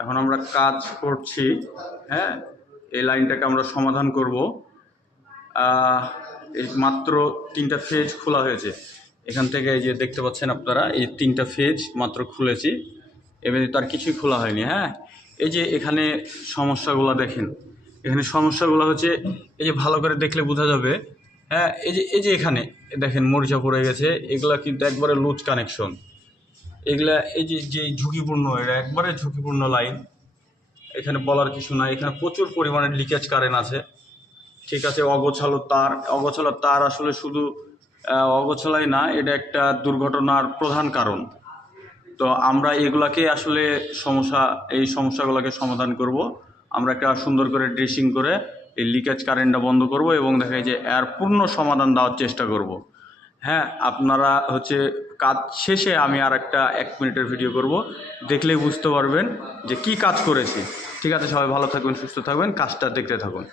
এখন আমরা কাজ করছি। হ্যাঁ, এই লাইনটাকে আমরা সমাধান করব। এই মাত্র 3টা ফেজ খোলা হয়েছে এখান থেকে। এই যে দেখতে পাচ্ছেন আপনারা, এই 3টা ফেজ মাত্র খুলেছি, এমনি তার কিছুই খোলা হয়নি। হ্যাঁ, এই যে এখানে সমস্যাগুলো দেখেন, এখানে সমস্যাগুলো হচ্ছে, এই যে ভালো করে দেখলে বোঝা যাবে। হ্যাঁ, এই যে এখানে দেখেন মরিচা পড়ে গেছে, এগুলা কিন্তু একবারে লুজ কানেকশন। এগুলা এই যে ঝুঁকিপূর্ণ, এটা একবারে ঝুঁকিপূর্ণ লাইন। এখানে বলার কিছু নাই, এখানে প্রচুর পরিমাণে লিকেজ কারেন্ট আছে। ঠিক আছে, অগোছালো তার আসলে শুধু অগোছালাই না, এটা একটা দুর্ঘটনার প্রধান কারণ। তো আমরা এগুলাকে আসলে এই সমস্যাগুলোকে সমাধান করব। আমরা একটা সুন্দর করে ড্রেসিং করে এই লিকেজ কারেন্টটা বন্ধ করব এবং দেখা যায় যে এর পূর্ণ সমাধান দেওয়ার চেষ্টা করব। হ্যাঁ, আপনারা কাজ শেষে আমি আর একটা 1 মিনিটের ভিডিও করব, দেখলেই বুঝতে পারবেন যে কি কাজ করেছি। ঠিক আছে, সবাই ভালো থাকবেন, সুস্থ থাকবেন, কাজটা দেখতে থাকুন।